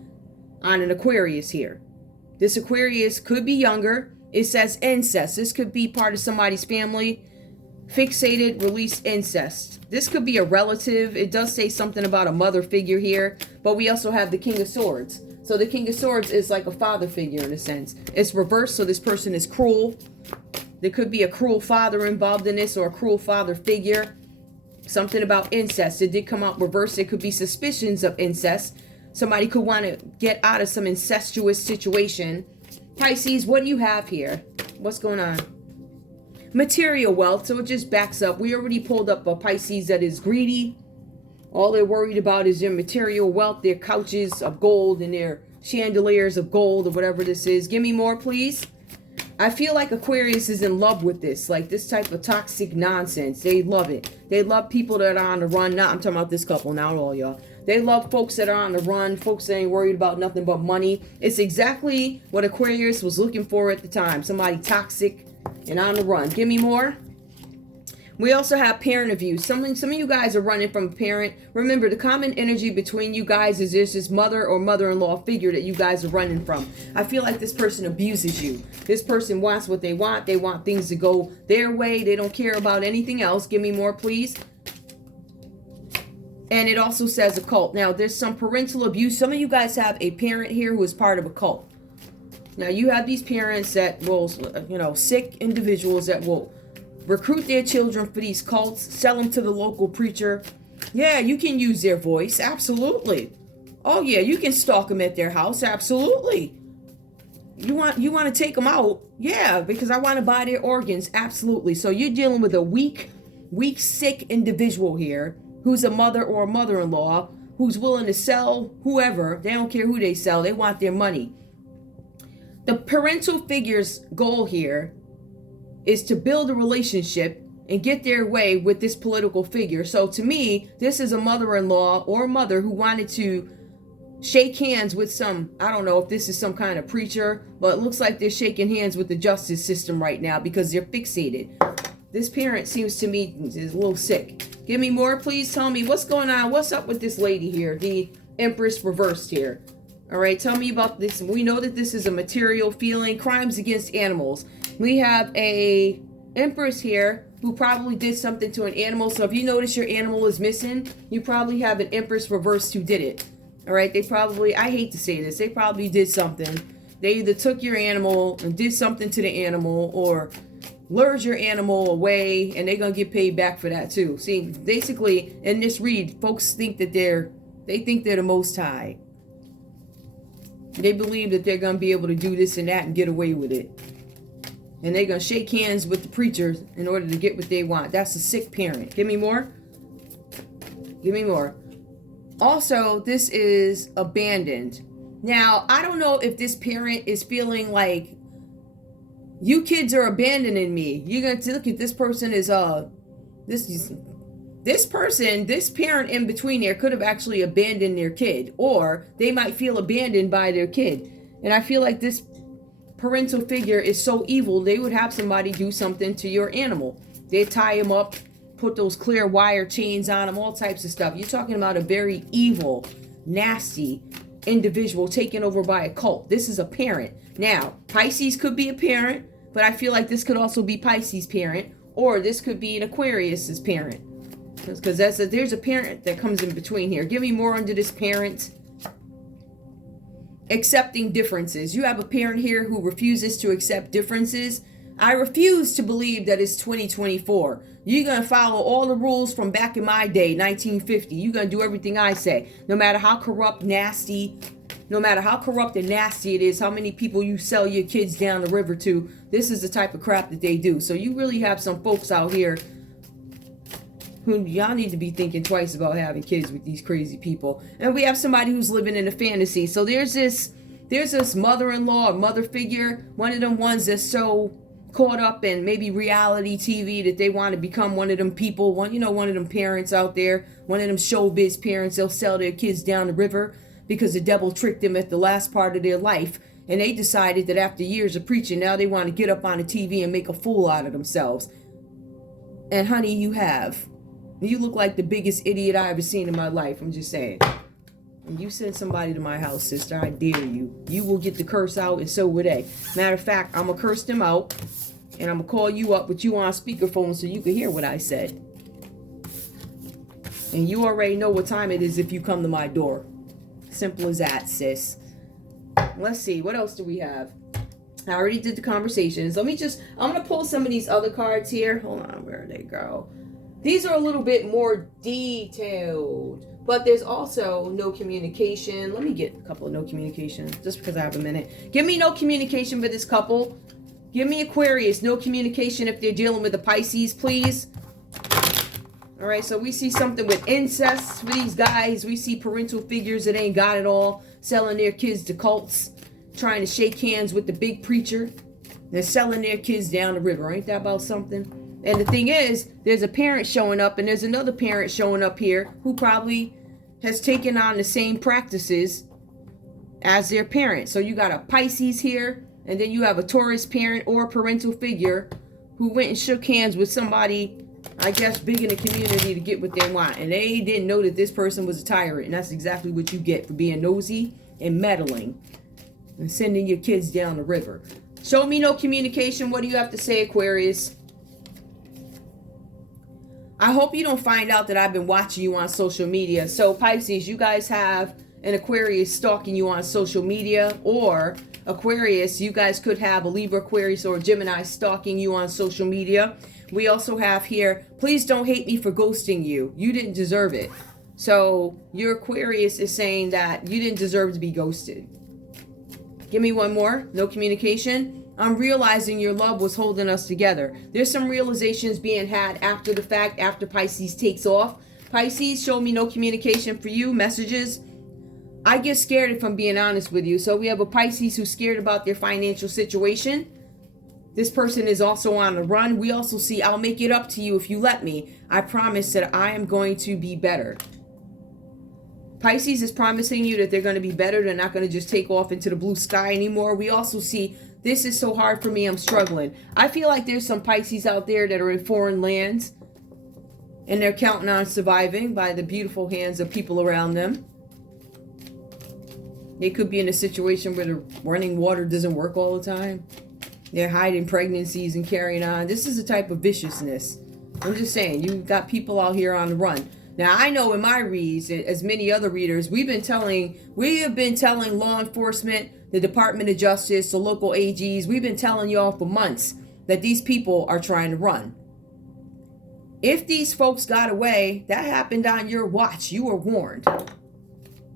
on an Aquarius here. This Aquarius could be younger. It says incest. This could be part of somebody's family. Fixated, released incest. This could be a relative. It does say something about a mother figure here, but we also have the King of Swords. So the King of Swords is like a father figure in a sense. It's reversed, so this person is cruel. There could be a cruel father involved in this, or a cruel father figure. Something about incest. It did come out reversed. It could be suspicions of incest. Somebody could want to get out of some incestuous situation. Pisces, what do you have here? What's going on? Material wealth, so it just backs up. We already pulled up a Pisces that is greedy. All they're worried about is their material wealth, their couches of gold and their chandeliers of gold, or whatever this is. Give me more, please. I feel like Aquarius is in love with this, like this type of toxic nonsense. They love it. They love people that are on the run. Now I'm talking about this couple, not all y'all. They love folks that are on the run, folks that ain't worried about nothing but money. It's exactly what Aquarius was looking for at the time. Somebody toxic and on the run. Give me more. We also have parent abuse. Some of you guys are running from a parent. Remember, the common energy between you guys is there's this mother or mother-in-law figure that you guys are running from. I feel like this person abuses you. This person wants what they want. They want things to go their way. They don't care about anything else. Give me more, please. And it also says a cult. Now, there's some parental abuse. Some of you guys have a parent here who is part of a cult. Now, you have these parents that will, sick individuals that will recruit their children for these cults, sell them to the local preacher. Yeah, you can use their voice. Absolutely. Oh, yeah, you can stalk them at their house. Absolutely. You want to take them out? Yeah, because I want to buy their organs. Absolutely. So you're dealing with a weak, sick individual here who's a mother or a mother-in-law who's willing to sell whoever. They don't care who they sell. They want their money. The parental figure's goal here is to build a relationship and get their way with this political figure. So to me, this is a mother-in-law or mother who wanted to shake hands with some, I don't know if this is some kind of preacher, but it looks like they're shaking hands with the justice system right now because they're fixated. This parent seems to me is a little sick. Give me more, please. Tell me what's going on. What's up with this lady here? The Empress reversed here. All right, tell me about this. We know that this is a material feeling. Crimes against animals. We have a Empress here who probably did something to an animal. So if you notice your animal is missing, you probably have an Empress reversed who did it. All right, they probably, I hate to say this, they probably did something. They either took your animal and did something to the animal or lured your animal away, and they're going to get paid back for that too. See, basically, in this read, folks think that they think they're the Most High. They believe that they're going to be able to do this and that and get away with it. And they're going to shake hands with the preachers in order to get what they want. That's a sick parent. Give me more. Give me more. Also, this is abandoned. Now, I don't know if this parent is feeling like, you kids are abandoning me. You're going to look at this person as, this parent in between there could have actually abandoned their kid, or they might feel abandoned by their kid. And I feel like this parental figure is so evil, they would have somebody do something to your animal. They tie him up, put those clear wire chains on him, all types of stuff. You're talking about a very evil, nasty individual taken over by a cult. This is a parent. Now, Pisces could be a parent, but I feel like this could also be Pisces' parent, or this could be an Aquarius's parent. Because there's a parent that comes in between here. Give me more under this parent. Accepting differences. You have a parent here who refuses to accept differences. I refuse to believe that it's 2024. You're going to follow all the rules from back in my day, 1950. You're going to do everything I say. No matter how corrupt, nasty, no matter how corrupt and nasty it is, how many people you sell your kids down the river to, this is the type of crap that they do. So you really have some folks out here who y'all need to be thinking twice about having kids with these crazy people. And we have somebody who's living in a fantasy. So there's this mother-in-law or mother figure, one of them ones that's so caught up in maybe reality TV that they want to become one of them people, one of them parents out there, one of them showbiz parents. They'll sell their kids down the river because the devil tricked them at the last part of their life. And they decided that after years of preaching, now they want to get up on the TV and make a fool out of themselves. And honey, you have. You look like the biggest idiot I ever seen in my life. I'm just saying. And you send somebody to my house, sister, I dare you. You will get the curse out, and so will they. Matter of fact, I'm going to curse them out, and I'm going to call you up with you on speakerphone so you can hear what I said. And you already know what time it is if you come to my door. Simple as that, sis. Let's see, what else do we have? I already did the conversations. I'm going to pull some of these other cards here. Hold on, where they go? These are a little bit more detailed. But there's also no communication. Let me get a couple of no communication, just because I have a minute. Give me no communication for this couple. Give me Aquarius, no communication if they're dealing with the Pisces, please. All right, so we see something with incest for these guys. We see parental figures that ain't got it all, selling their kids to cults, trying to shake hands with the big preacher. They're selling their kids down the river. Ain't that about something? And the thing is, there's a parent showing up, and there's another parent showing up here who probably has taken on the same practices as their parent. So you got a Pisces here, and then you have a Taurus parent or parental figure who went and shook hands with somebody, I guess, big in the community to get what they want. And they didn't know that this person was a tyrant. And that's exactly what you get for being nosy and meddling and sending your kids down the river. Show me no communication. What do you have to say, Aquarius? I hope you don't find out that I've been watching you on social media. So Pisces, you guys have an Aquarius stalking you on social media, or Aquarius, you guys could have a Libra, Aquarius, or a Gemini stalking you on social media. We also have here, please don't hate me for ghosting you. You didn't deserve it. So your Aquarius is saying that you didn't deserve to be ghosted. Give me one more. No communication. I'm realizing your love was holding us together. There's some realizations being had after the fact, after Pisces takes off. Pisces, show me no communication for you. Messages. I get scared if I'm being honest with you. So we have a Pisces who's scared about their financial situation. This person is also on the run. We also see, I'll make it up to you if you let me. I promise that I am going to be better. Pisces is promising you that they're going to be better. They're not going to just take off into the blue sky anymore. We also see, this is so hard for me, I'm struggling. I feel like there's some Pisces out there that are in foreign lands, and they're counting on surviving by the beautiful hands of people around them. They could be in a situation where the running water doesn't work all the time. They're hiding pregnancies and carrying on. This is a type of viciousness. I'm just saying, you've got people out here on the run. Now, I know in my reads, as many other readers, we have been telling law enforcement, the Department of Justice, the local AGs, we've been telling y'all for months that these people are trying to run. If these folks got away, that happened on your watch. You were warned.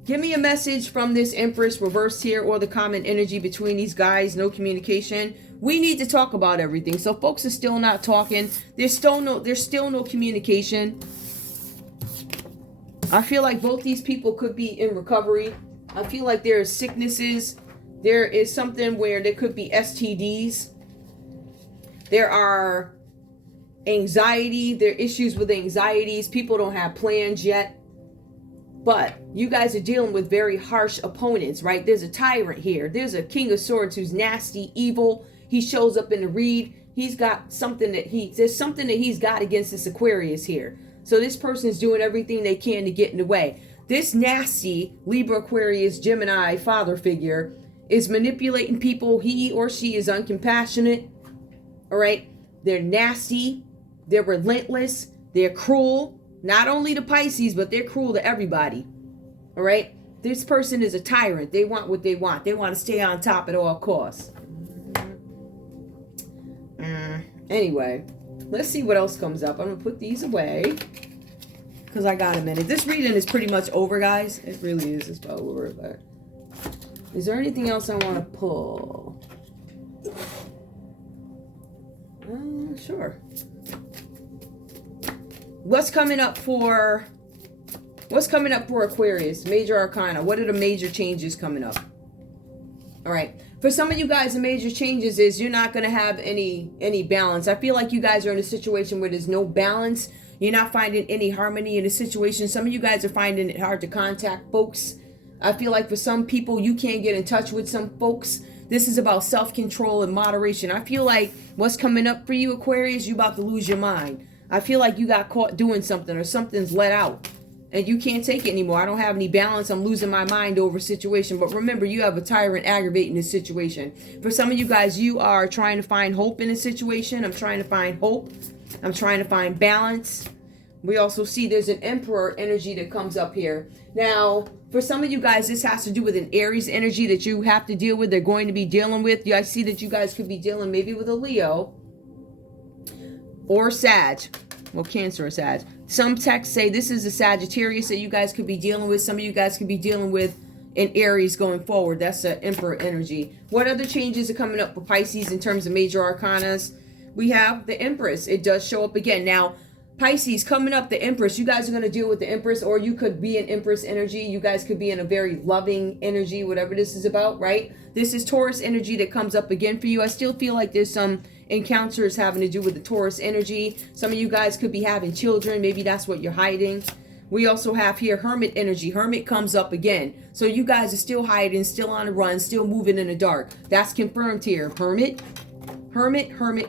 Give me a message from this Empress reversed here, or the common energy between these guys. No communication. We need to talk about everything. So folks are still not talking. There's still no communication. I feel like both these people could be in recovery. I feel like there are sicknesses. There is something where there could be STD'Z. There are anxiety. There are issues with anxieties. People don't have plans yet. But you guys are dealing with very harsh opponents, right? There's a tyrant here. There's a King of Swords who's nasty, evil. He shows up in the read. He's got something there's something that he's got against this Aquarius here. So this person is doing everything they can to get in the way. This nasty Libra, Aquarius, Gemini father figure is manipulating people. He or she is uncompassionate. All right. They're nasty. They're relentless. They're cruel. Not only to Pisces, but they're cruel to everybody. All right. This person is a tyrant. They want what they want. They want to stay on top at all costs. Anyway, let's see what else comes up. I'm going to put these away because I got a minute. This reading is pretty much over, guys. It really is. It's about over. But is there anything else I want to pull? Sure. What's coming up for Aquarius? Major Arcana. What are the major changes coming up? All right. For some of you guys, the major changes is you're not going to have any balance. I feel like you guys are in a situation where there's no balance. You're not finding any harmony in a situation. Some of you guys are finding it hard to contact folks. I feel like for some people, you can't get in touch with some folks. This is about self-control and moderation. I feel like what's coming up for you, Aquarius, you're about to lose your mind. I feel like you got caught doing something, or something's let out and you can't take it anymore. I don't have any balance. I'm losing my mind over a situation. But remember, you have a tyrant aggravating this situation. For some of you guys, you are trying to find hope in a situation. I'm trying to find hope. I'm trying to find balance. We also see there's an Emperor energy that comes up here. Now, for some of you guys, this has to do with an Aries energy that you have to deal with. They're going to be dealing with. I see that you guys could be dealing maybe with a Leo or Sag. Well, Cancer or Sag. Some texts say this is a Sagittarius that you guys could be dealing with. Some of you guys could be dealing with an Aries going forward. That's the Emperor energy. What other changes are coming up for Pisces in terms of major arcanas? We have the Empress. It does show up again. Now, Pisces, coming up, the Empress. You guys are going to deal with the Empress, or you could be an Empress energy. You guys could be in a very loving energy, whatever this is about, right? This is Taurus energy that comes up again for you. I still feel like there's some encounters having to do with the Taurus energy. Some of you guys could be having children. Maybe that's what you're hiding. We also have here Hermit energy. Hermit comes up again. So you guys are still hiding, still on the run, still moving in the dark. That's confirmed here. Hermit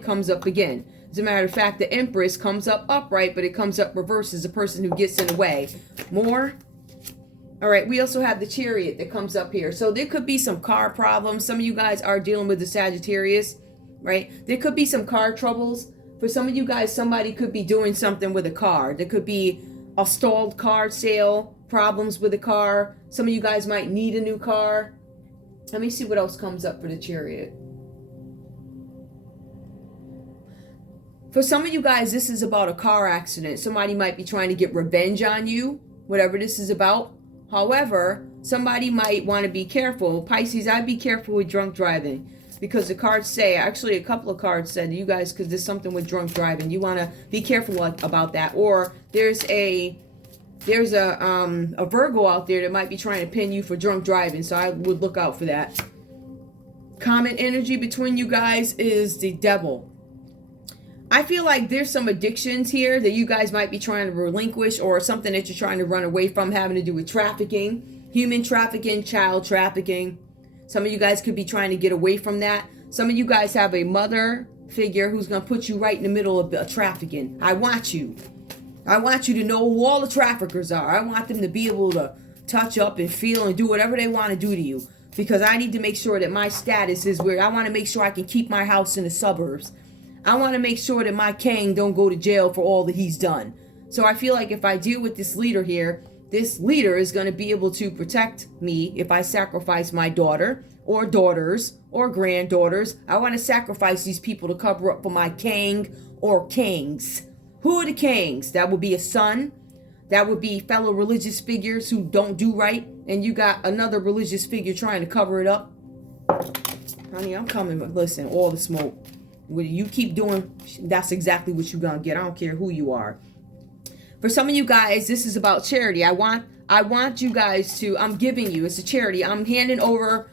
comes up again. As a matter of fact, the Empress comes up upright, but it comes up reverse as a person who gets in the way. More. All right, we also have the Chariot that comes up here. So there could be some car problems. Some of you guys are dealing with the Sagittarius, right? There could be some car troubles. For some of you guys, somebody could be doing something with a car. There could be a stalled car sale, problems with a car. Some of you guys might need a new car. Let me see what else comes up for the Chariot. For some of you guys, this is about a car accident. Somebody might be trying to get revenge on you, whatever this is about. However, somebody might want to be careful. Pisces, I'd be careful with drunk driving, because the cards say, actually a couple of cards said, you guys, because there's something with drunk driving. You want to be careful about that. Or there's a Virgo out there that might be trying to pin you for drunk driving. So I would look out for that. Common energy between you guys is the Devil. I feel like there's some addictions here that you guys might be trying to relinquish, or something that you're trying to run away from, having to do with trafficking, human trafficking, child trafficking. Some of you guys could be trying to get away from that. Some of you guys have a mother figure who's going to put you right in the middle of trafficking. I want you to know who all the traffickers are. I want them to be able to touch up and feel and do whatever they want to do to you, because I need to make sure that my status is where I want to make sure I can keep my house in the suburbs. I want to make sure that my king don't go to jail for all that he's done. So I feel like if I deal with this leader here, this leader is going to be able to protect me if I sacrifice my daughter or daughters or granddaughters. I want to sacrifice these people to cover up for my king or kings. Who are the kings? That would be a son. That would be fellow religious figures who don't do right. And you got another religious figure trying to cover it up. Honey, I'm coming. Listen, all the smoke. What you keep doing, that's exactly what you're going to get. I don't care who you are. For some of you guys, this is about charity. I want you guys to, I'm giving you, it's a charity. I'm handing over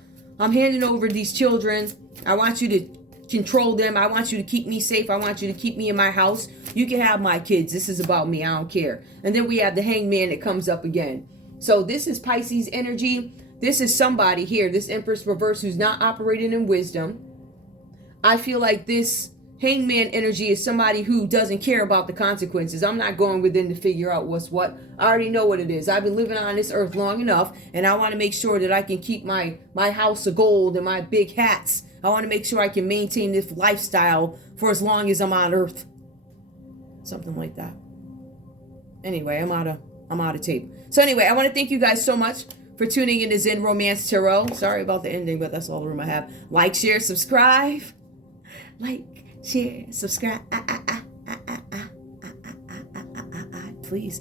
these children. I want you to control them. I want you to keep me safe. I want you to keep me in my house. You can have my kids. This is about me. I don't care. And then we have the Hangman that comes up again. So this is Pisces energy. This is somebody here, this Empress reverse, who's not operating in wisdom. I feel like this Hangman energy is somebody who doesn't care about the consequences. I'm not going within to figure out what's what. I already know what it is. I've been living on this earth long enough, and I want to make sure that I can keep my house of gold and my big hats. I want to make sure I can maintain this lifestyle for as long as I'm on earth. Something like that. Anyway, I'm out of tape. So anyway, I want to thank you guys so much for tuning in to Zen Romance Tarot. Sorry about the ending, but that's all the room I have. Like, share, subscribe. Like, share, subscribe. Please.